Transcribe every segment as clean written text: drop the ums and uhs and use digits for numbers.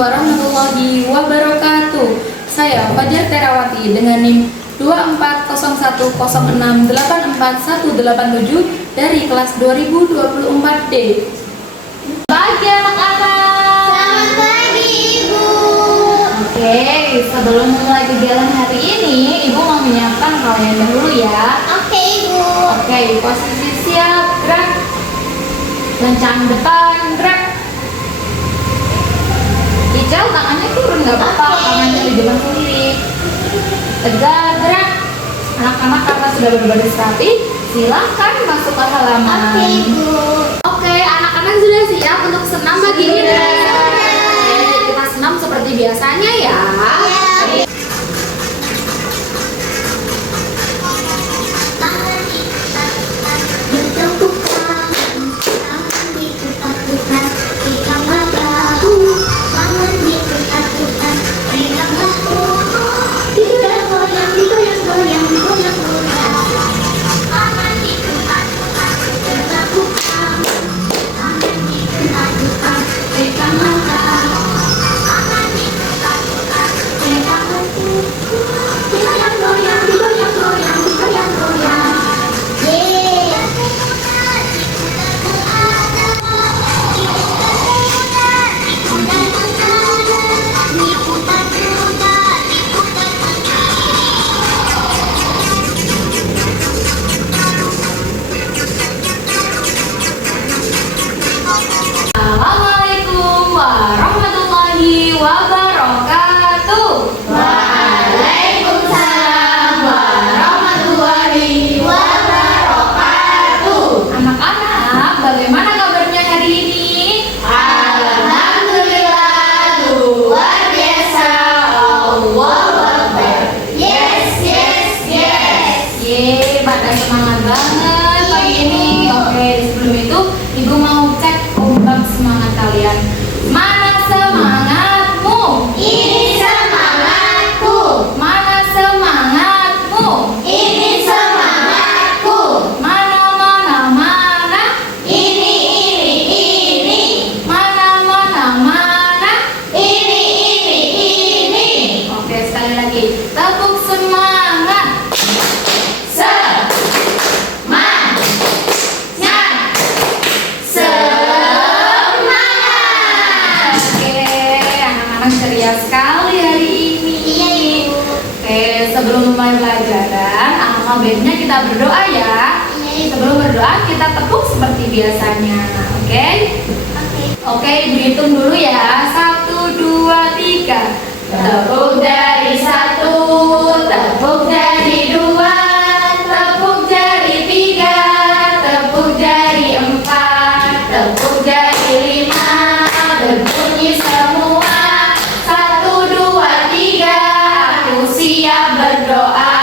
warahmatullahi wabarakatuh. Saya Fajar Terawati dengan NIM 240106841887 dari kelas 2024D. Pagi anak-anak. Selamat pagi, Ibu. Oke, sebelum mulai kegiatan hari ini, Ibu mau menyiapkan kalian dahulu ya. Oke, Ibu. Oke, posisi siap, gerak. Lencang depan, gerak. Ijal tangannya turun nggak apa-apa, tangannya di depan sendiri. Tegak, gerak. Anak-anak karena sudah berbaris rapi, silahkan masuk ke halaman. Oke, Ibu. Oke, anak-anak sudah siap untuk senam pagi ini? Sudah. Oke, kita senam seperti biasanya ya. Ya. Assalamualaikum warahmatullahi wabarakatuh. Waalaikumsalam warahmatullahi wabarakatuh. Anak-anak, bagaimana kabarnya hari ini? Alhamdulillah, luar biasa. Allahu Akbar. Yes, yes, yes. Yeay, pada semangat banget pagi ini. Oke, sebelum itu Ibu mau cek ombak semangat kalian. Mana semangatmu? Ini semangatku. Mana semangatmu? Ini semangatku. Mana mana mana? Ini. Mana mana mana? Ini. Oke, sekali lagi. Tepuk semangat. Semangat. Semangat. Oke, anak-anak ceria sekali hari ini. Iya, Ibu. Oke, sebelum mulai pelajaran, alangkah baiknya kita berdoa ya. Iya, Ibu. Sebelum berdoa, kita tepuk seperti biasanya. Oke? Oke. Oke, dihitung dulu ya. 1, 2, 3. Tepuk dari 1, tepuk dari 2, tepuk dari 3, tepuk dari 4, tepuk dari 5. Berbunyi semua. 1, 2, 3. Aku siap berdoa.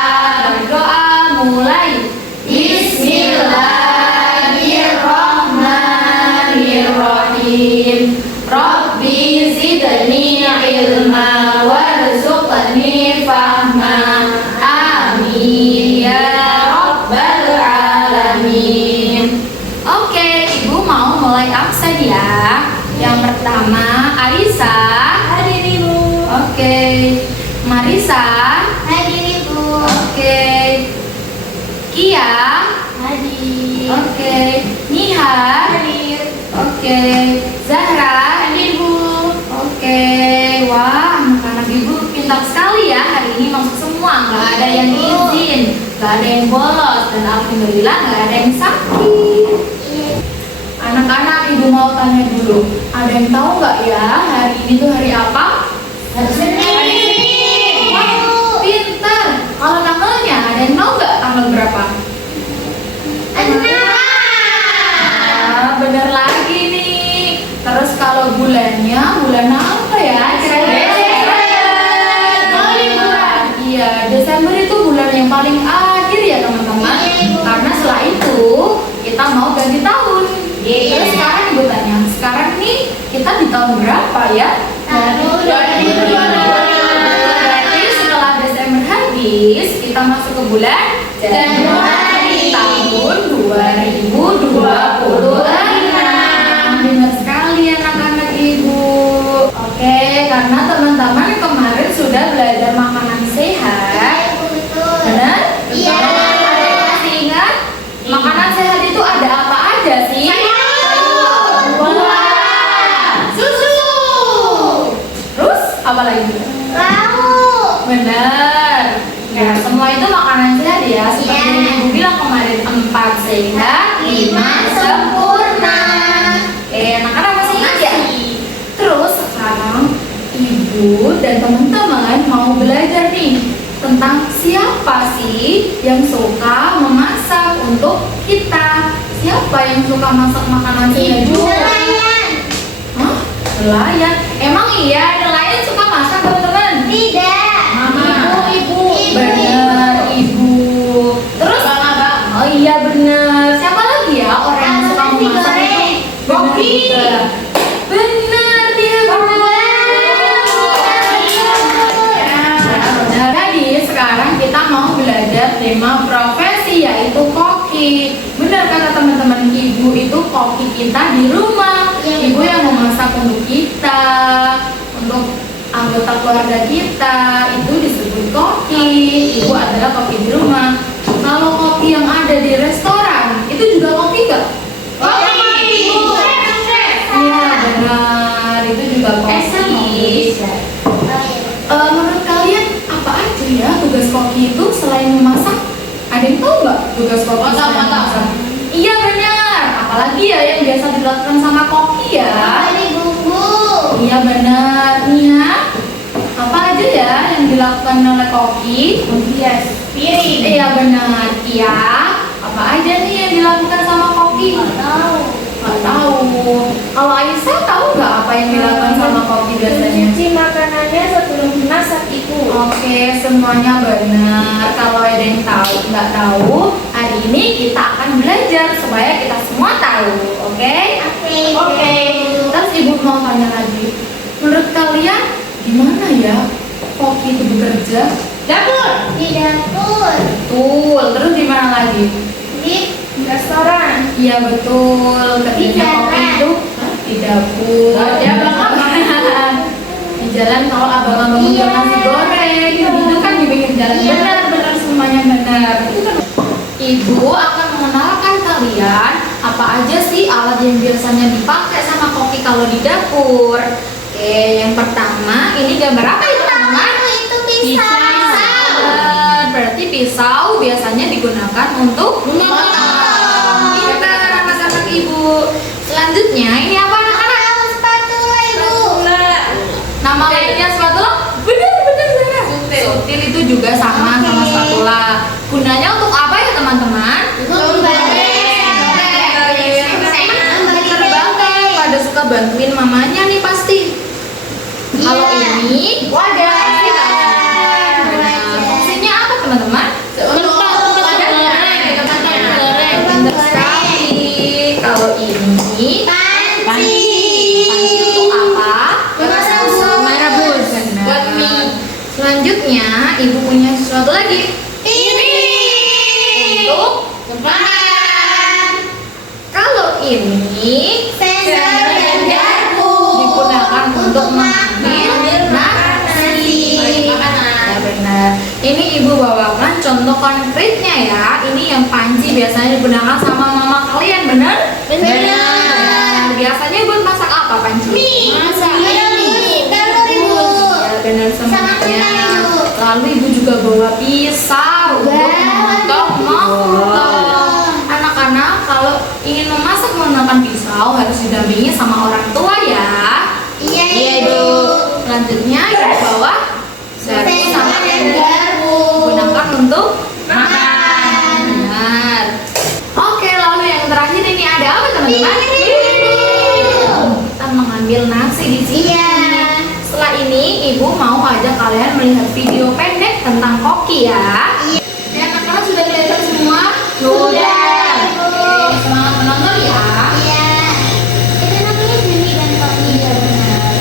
Berdoa mulai. Bismillahirrahmanirrahim. Rabbi zidni ilma warzuqni fahma. Amin ya rabbal alamin. Oke, Ibu mau mulai absen ya. Yang pertama, Aisyah. Hadir, Ibu. Oke. Marisa. Hadir, Ibu. Oke. Kia. Hadir. Oke. Nihar. Hadir. Oke. Zahra. Hadir, Bu. Oke. Wah, anak-anak Ibu pintar sekali ya. Hari ini masuk semua, nggak ada yang izin, nggak ada yang bolos, dan alhamdulillah nggak ada yang sakit. Anak-anak, Ibu mau tanya dulu, ada yang tahu nggak ya hari ini tuh hari apa? Hari Senin. Wah, pintar. Kalau tanggalnya, ada yang tahu nggak tanggal berapa? Ah, bener lagi nih. Terus kalau bulannya, bulan apa ya? Desember. Oh, liburan. Iya, Desember itu bulan yang paling akhir ya teman-teman. Iya, Ibu. Karena setelah itu kita mau ganti tahun. Iya. Terus sekarang Ibu tanya, sekarang nih kita di tahun berapa ya? Tahun 2022. Berarti setelah Desember habis, kita masuk ke bulan Januari. tahun 2026. Benar sekali anak-anak Ibu. Oke, Karena teman-teman kemarin sudah belajar makanan sehat. Betul. Benar? Iya. Ada yang masih ingat? Makanan sehat itu ada apa aja sih? Buah. Susu. Terus apa lagi? Lauk. Benar. Nah, semua itu makanan sehat ya. Seperti yang Ibu bilang kemarin, 4 sehat, 5 sempurna. Makanan masih ingat ya? Terus sekarang Ibu dan teman-teman mau belajar nih tentang siapa sih yang suka memasak untuk kita. Siapa yang suka masak makanan sehat? Nelayan. Hah? Nelayan? Emang iya nelayan suka masak teman-teman? Tidak. Mama. Ibu. Benar, Ibu. Terus? Oh iya benar. Siapa lagi ya orang yang suka Nasi memasak itu? goreng. Koki. Benar, dia benar. Benar. Jadi sekarang kita mau belajar tema profesi yaitu koki. Benar kata teman-teman, Ibu itu koki kita di rumah. Iya, Ibu benar. yang memasak untuk kita, untuk anggota keluarga kita, itu disebut koki. Ibu adalah koki di rumah. Kalau koki yang ada di restoran, itu juga koki nggak? Iya benar, itu juga koki. Menurut kalian apa aja ya tugas koki itu selain memasak? Ada yang tahu nggak tugas koki selain memasak? Iya benar. Apalagi ya yang biasa dilakukan sama koki ya? Bumbu. Iya benar. Nia, apa aja ya yang dilakukan oleh koki? Yes. Piring. Iya benar. Iya. Apa aja nih yang dilakukan sama koki? Tahu. Nggak tahu. Kalau Aisyah tahu nggak apa yang dilakukan sama koki biasanya? Mencuci makanannya sebelum dimasak itu. Oke, semuanya benar. Kalau ada yang tahu, nggak tahu, hari ini kita akan belajar supaya kita semua tahu. Oke? Oke. Terus Ibu mau tanya lagi. Menurut kalian gimana ya koki itu bekerja? Dapur. Di dapur. Betul. Terus di mana lagi? Di restoran. Iya betul. Di Kerjanya jalan. koki itu di dapur. Di jalan. Di jalan kalau abang-abang jual nasi goreng, itu kan di pinggir jalan. Iya. Benar semuanya benar. Ibu akan mengenalkan kalian apa aja sih alat yang biasanya dipakai sama koki kalau di dapur. Oke, yang pertama ini gambar apa itu teman-teman? Itu pisau. Berarti pisau biasanya digunakan untuk memotong. Pintar anak-anak Ibu. Selanjutnya ini apa anak-anak? Spatula, Ibu. Nama lainnya spatula? Benar Zara. Sutil itu juga sama spatula. Gunanya untuk apa ya teman-teman? Terbang. Pada suka bantuin mamanya nih pasti. Kalau ini wadah. Nah, fungsinya apa teman-teman? Benar sekali. Kalau ini panci itu apa? Merebus. Buat mie. Selanjutnya Ibu punya sesuatu lagi untuk Makan. kalau ini Sensor dan garpu. digunakan untuk mengambil nasi. Ya benar. Ini Ibu bawakan contoh konkretnya ya. Ini yang panci biasanya digunakan sama mama kalian, benar? Benar. Biasanya buat masak apa panci? Masak mie. Telur, Ibu. Ya benar Sama semuanya. kentang, Ibu. Lalu Ibu juga bawa pisau untuk memotong mangkok. Anak-anak kalau ingin memasak menggunakan pisau harus didampingi sama orang tua ya. Iya, Ibu. Selanjutnya Ibu bawa garpu sama garpu. gunakan untuk Makan. Benar. Oke, lalu yang terakhir ini ada apa teman-teman? Kita mengambil nasi di sini. Iya. Setelah ini Ibu mau ajak kalian melihat video pendek tentang koki ya. Ya, anak-anak sudah kelihatan semua? Sudah, Ibu. Oke, semangat menonton ya. Iya. Itu namanya Juni dan Kopi. Iya benar.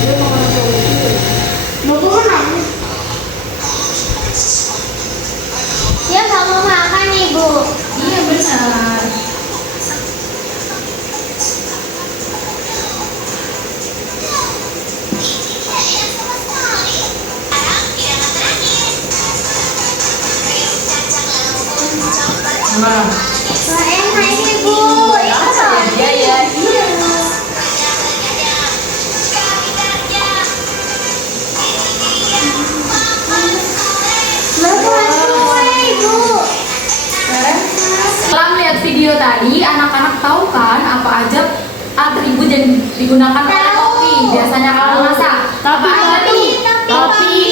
Ibu mau Buku mana? Dia nggak mau makan, Ibu. Iya benar. Wah, Wah, enak ini, Bu. Itu iya ya. Iya. Bu. Setelah melihat video tadi, anak-anak tahu kan apa aja atribut yang digunakan oleh Tahu. topi biasanya kalau masak? Apa aja tuh? Topi.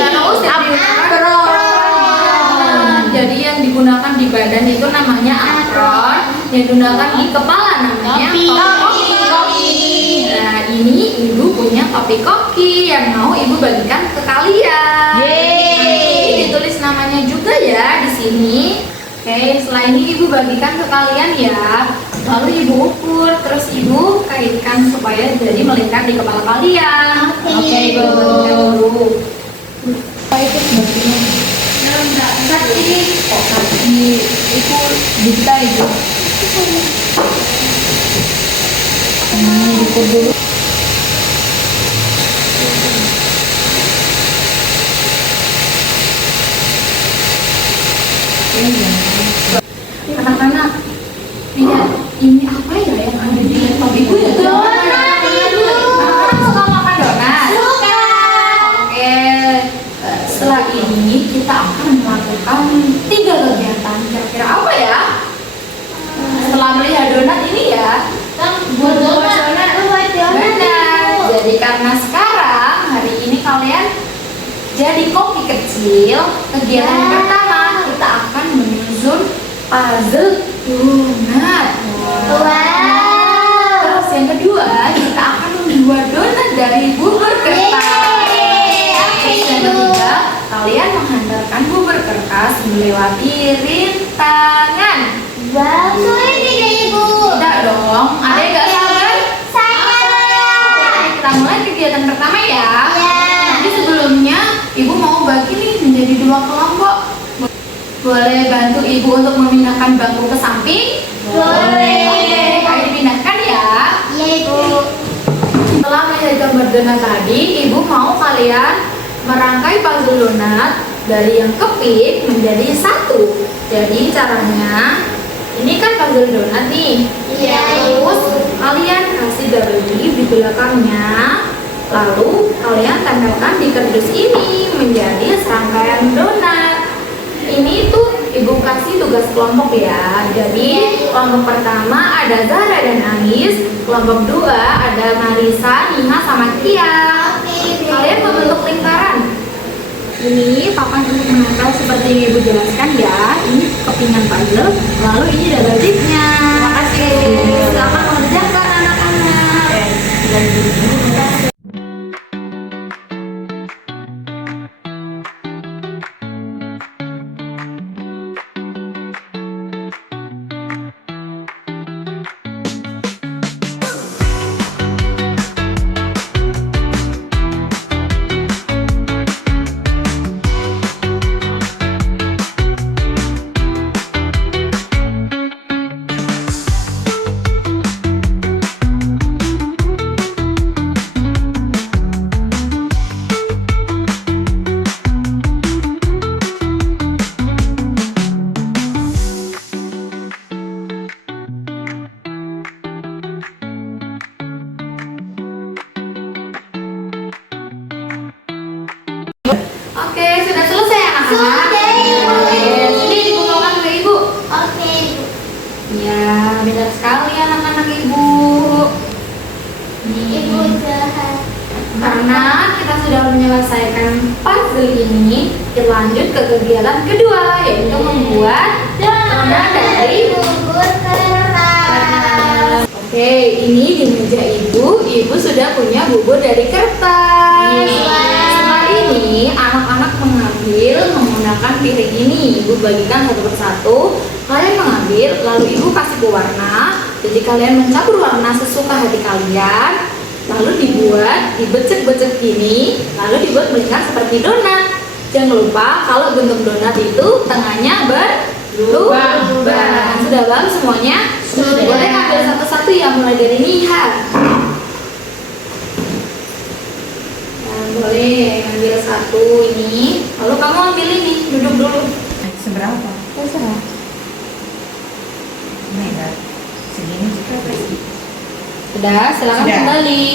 Terus apron. Jadi yang digunakan di badan itu namanya apron, yang digunakan di kepala namanya topi. Nah, ini ibu punya topi koki yang mau ibu bagikan ke kalian. Ini ditulis namanya juga ya di sini. Oke, setelah ini ibu bagikan ke kalian ya. Lalu ibu ukur, terus ibu kaitkan supaya jadi melingkar di kepala kalian. Oke. Ibu bagikan dulu. Apa itu sebetulnya? Kaki, kaki itu bisa ibu. Diukur dulu. Anak-anak, lihat ini apa ya yang ada di laptop ibu ya? Donat, Ibu. Anak-anak suka makan donat? Suka. Oke, setelah ini kita akan melakukan 3 kegiatan. Kira-kira apa ya? Setelah melihat donat ini ya, Buat donat. Buat donat, benar. Ibu. Jadi karena sekarang hari ini kalian jadi koki kecil, kegiatan yang pertama kita akan menyusun puzzle donat. Wow. Terus yang kedua kita akan membuat donat dari bubur kertas. Yeay, oke, Terus yang Ibu. ketiga kalian menghantarkan bubur kertas melewati rintangan. Wow, sulit tidak, Ibu? Tidak dong, ada yang nggak sabar? Saya. Kita mulai kegiatan pertama ya. Ya. Tapi sebelumnya ibu mau bagi nih menjadi 2 kelompok. Boleh bantu ibu untuk memindahkan bangku ke samping? Boleh. Oke, ayo dipindahkan ya. Iya, Ibu. Setelah melihat gambar donat tadi, ibu mau kalian merangkai puzzle donat dari yang kepit menjadi satu. Jadi caranya, ini kan puzzle donat nih. Iya, Terus Ibu. kalian kasih garis di belakangnya, lalu kalian tempelkan di kardus ini menjadi serangkaian donat. Ini tuh ibu kasih tugas kelompok ya. Jadi kelompok pertama ada Zara dan Ais, kelompok 2 ada Marisa, Nina sama Kia. Oke, Kalian membentuk lingkaran. Ini papan untuk menempel seperti yang ibu jelaskan ya. Ini kepingan puzzle, lalu ini double tip-nya. Terima kasih. Silakan mengerjakan anak-anak. Oke, sudah selesai anak-anak. Sudah, Ibu. Oke, sini dikumpulkan ke ibu. Oke, Ibu. Ya, benar sekali anak-anak ibu. Nih, Ibu jahat. karena kita sudah menyelesaikan puzzle ini, kita lanjut ke kegiatan kedua, yaitu membuat donat dari bubur kertas. Oke, ini di meja ibu sudah punya bubur dari kertas. Setelah ini, anak-anak mengambil menggunakan piring ini. Ibu bagikan satu persatu. Kalian mengambil, lalu ibu kasih pewarna. Jadi kalian mencampur warna sesuka hati kalian. Lalu dibecek-becek gini, lalu dibuat melingkar seperti donat. Jangan lupa kalau bentuk donat itu tengahnya berlubang. Sudah bang semuanya? Sudah. Boleh ambil satu-satu ya, mulai dari Nihat. Boleh ambil satu ini, lalu kamu ambil ini, duduk dulu. Seberapa? Terserah. Sudah, silakan Sudah. kembali.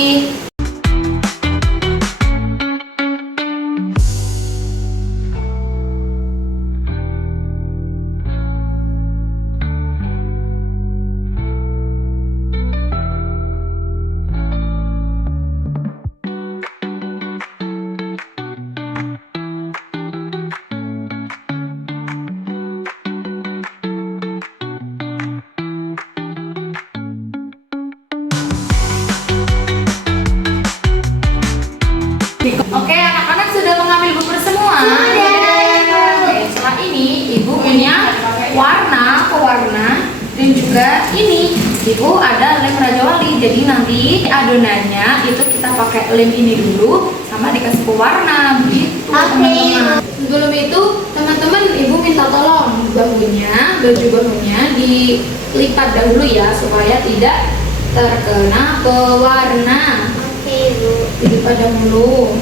Oke, anak-anak sudah mengambil buku semua? Oke, setelah ini ibu punya pewarna dan juga ini ibu ada lem Raja Wali. Jadi nanti adonannya itu kita pakai lem ini dulu sama dikasih pewarna begitu teman-teman. Sebelum itu teman-teman ibu minta tolong baju bahunya dilipat dahulu ya supaya tidak terkena pewarna. Oke, Bu. Dilipat dahulu.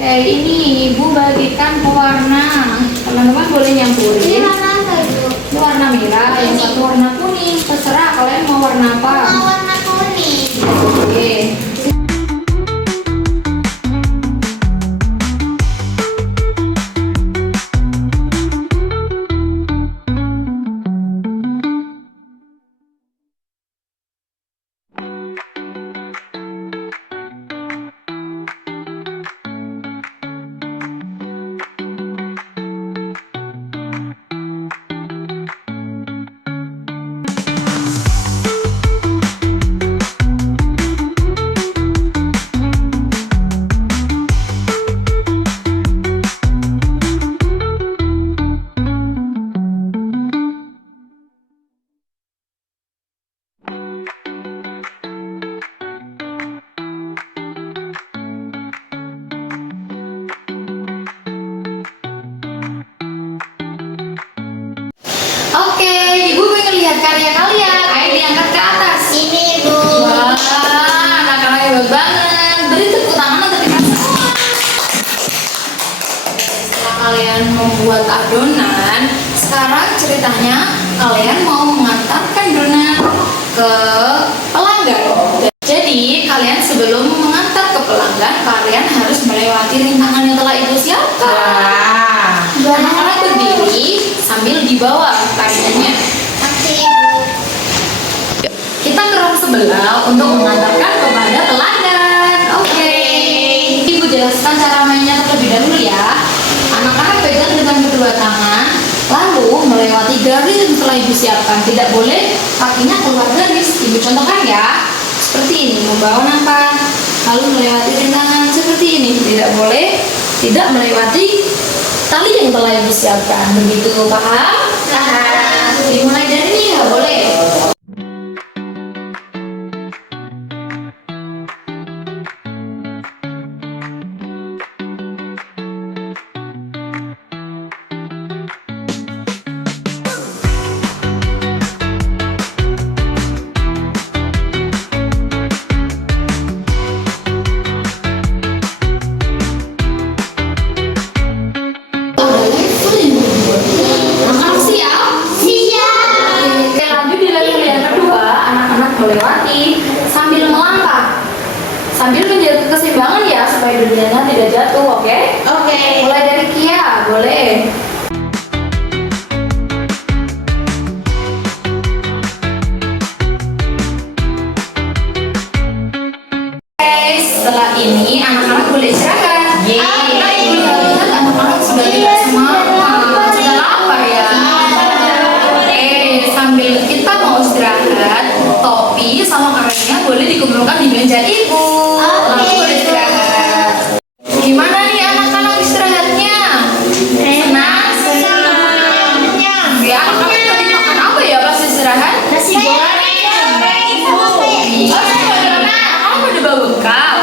Oke, ini ibu bagikan pewarna. Teman-teman boleh Ini nyampurin. warna apa, Bu? Ini warna merah, yang satu warna kuning. Terserah kalian mau warna apa. Mau warna kuning. Oke. Oke, ibu pengen lihat karya kalian. Ayo diangkat ke atas. Ini, Bu. Wah, anak-anak hebat banget. Beri tepuk tangan untuk kita semua. Setelah kalian membuat adonan, sekarang ceritanya kalian mau mengantarkan donat ke pelanggan. Jadi kalian sebelum mengantar ke pelanggan, kalian harus melewati rintangan yang telah ibu siapkan. Wah. Anak-anak berdiri sambil dibawa karyanya. Oke, Bu. Kita ke ruang sebelah untuk mengantarkan kepada pelanggan. Oke. Ibu jelaskan cara mainnya terlebih dahulu ya. Anak-anak pegang dengan kedua tangan, lalu melewati garis yang telah ibu siapkan. Tidak boleh kakinya keluar garis. Ibu contohkan ya. Seperti ini, membawa nampak, lalu melewati rintangan seperti ini. Tidak boleh tidak melewati tali yang telah ibu siapkan. Begitu, paham? Paham. Dimulai dari ini ya, boleh. Anak-anak siap? Siap. Oke, lanjut di level yang kedua, anak-anak melewati sambil melangkah, sambil menjaga keseimbangan ya supaya dunianya tidak jatuh, oke? Oke. Mulai dari Kia, boleh. Oke, setelah ini anak-anak boleh istirahat. Lihat anak-anak sudah tidak semangat, sudah lapar ya. Oke, sambil kita mau istirahat, topi sama karetnya boleh dikumpulkan di meja ibu. Lalu boleh istirahat. Gimana nih anak-anak istirahatnya? Senang? Ya, anak-anak tadi makan apa ya pas istirahat? Nasi goreng. Oh, kamu udah bawa bekal?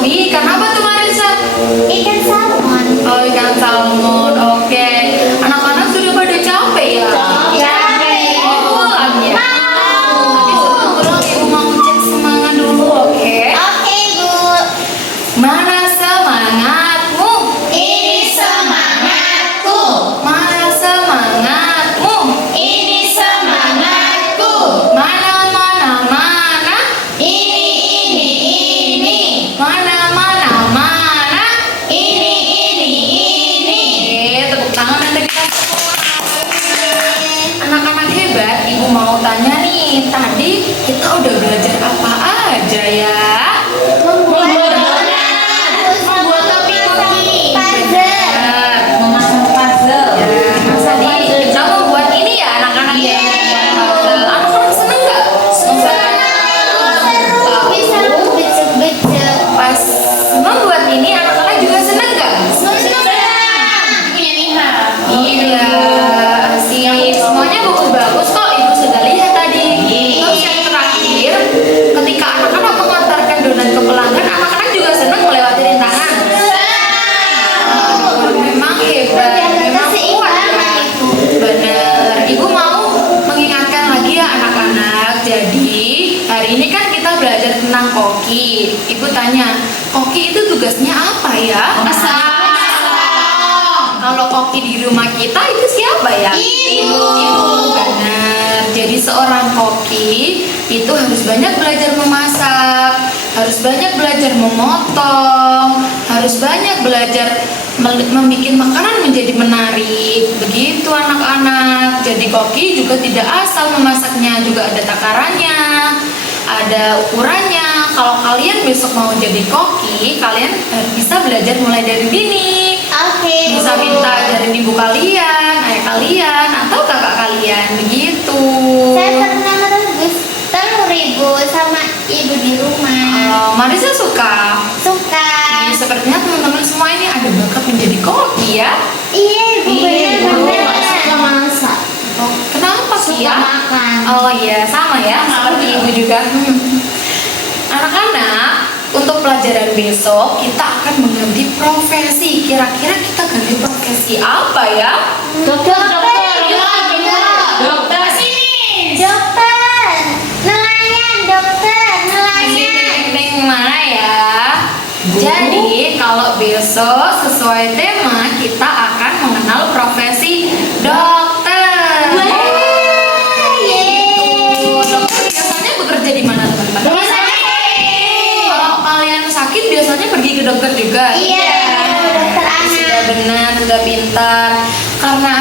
Wih, ikan apa tuh Marisa? Ikan salmon. Oh, ikan salmon. Oke. Anak-anak sudah pada capek ya? Capek. Oh, pulang ya? Tapi koki. Ibu tanya, koki itu tugasnya apa ya? Kalau koki di rumah kita itu siapa ya? Ibu. Benar. Jadi seorang koki itu harus banyak belajar memasak, harus banyak belajar memotong, harus banyak belajar membuat makanan menjadi menarik. Begitu anak-anak. Jadi koki juga tidak asal memasaknya, juga ada takarannya, ada ukurannya. Kalau kalian besok mau jadi koki, kalian bisa belajar mulai dari dini. Oke. Bisa minta ajarin ibu kalian, ayah kalian, atau kakak kalian, begitu. Saya pernah merebus telur ibu sama ibu di rumah. Marisa suka. Suka. Sepertinya teman-teman semua ini ada bakat menjadi koki ya. Iya ibu, benar-benar. Suka masak. Oh, kenapa sih Suka ya? makan. Oh iya, sama ya, seperti ibu juga. Anak-anak, untuk pelajaran besok kita akan mengganti profesi. Kira-kira kita ganti profesi apa ya? Dokter. Dokter. Sini. Dokter. Nelayan, dokter. Nelayan. Neng mana ya? Jadi kalau besok sesuai tema kita akan mengenal profesi dokter. Dokter biasanya bekerja di mana teman-teman? Rumah sakit. Kalau kalian sakit biasanya pergi ke dokter juga. Iya, dokter Sudah anak. benar, sudah pintar. Karena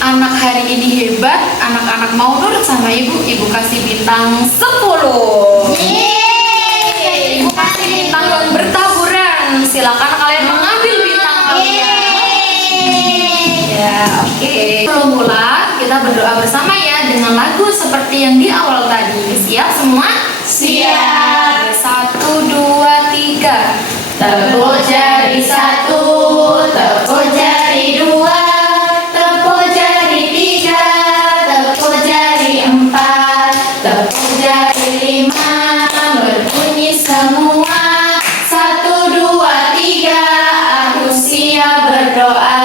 anak hari ini hebat, anak-anak mau nurut sama ibu kasih bintang 10. Yeay. Ibu kasih bintang yang bertaburan. Silakan kalian mengambil bintang kalian. Ya, oke. Sebelum mulai, kita berdoa bersama ya dengan lagu seperti yang di awal tadi. Siap semua? Siap. 1, 2, 3. Tepuk jari 1, tepuk jari 2, tepuk jari 3, tepuk jari 4, tepuk jari 5, berbunyi semua. 1, 2, 3, aku siap berdoa.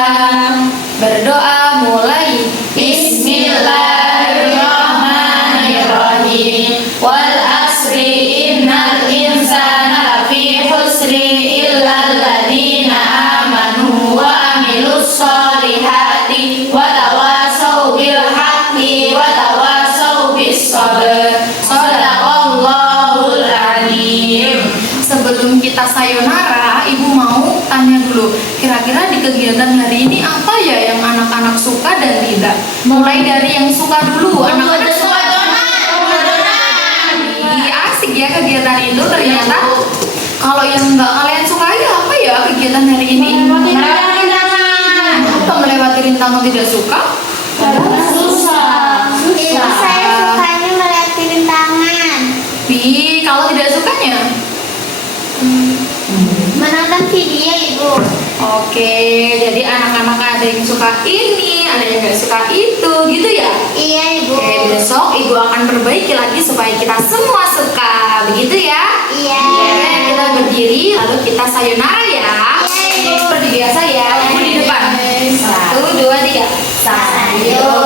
Berdoa mulai. Bismillahirrahmanirrahim. Wal asri innal insana lafi khusri illal ladzina amanu wa amilus solihati wa tawasau bil haqqi wa tawasau bis sabr. Shadaqallahul azim. Sebelum kita sayonara, ibu mau tanya dulu, kira-kira di kegiatan hari ini apa ya yang anak-anak suka dan tidak? Mulai dari yang suka dulu. Anak-anak suka Ih, asik ya kegiatan itu ternyata. Kalau yang nggak kalian sukai apa ya kegiatan hari ini? Melewati rintangan. Apa melewati rintangan tidak suka? Susah. Ibu saya sukanya melewati rintangan. Kalau tidak sukanya? Menonton video ibu. Oke, jadi anak-anak ada yang suka ini, ada yang nggak suka itu, gitu ya? Iya ibu. Oke, besok ibu akan perbaiki lagi supaya kita semua suka, begitu ya? Iya. Oke, kita berdiri, lalu kita sayonara ya. Iya, Ibu. Seperti biasa ya, ibu di depan. 1, 2, 3. Sayonara,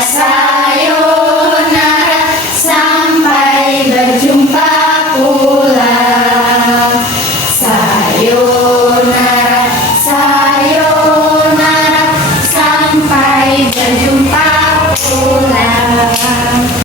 sayonara, sampai berjumpa pula. Sayonara, sayonara, sampai berjumpa pula.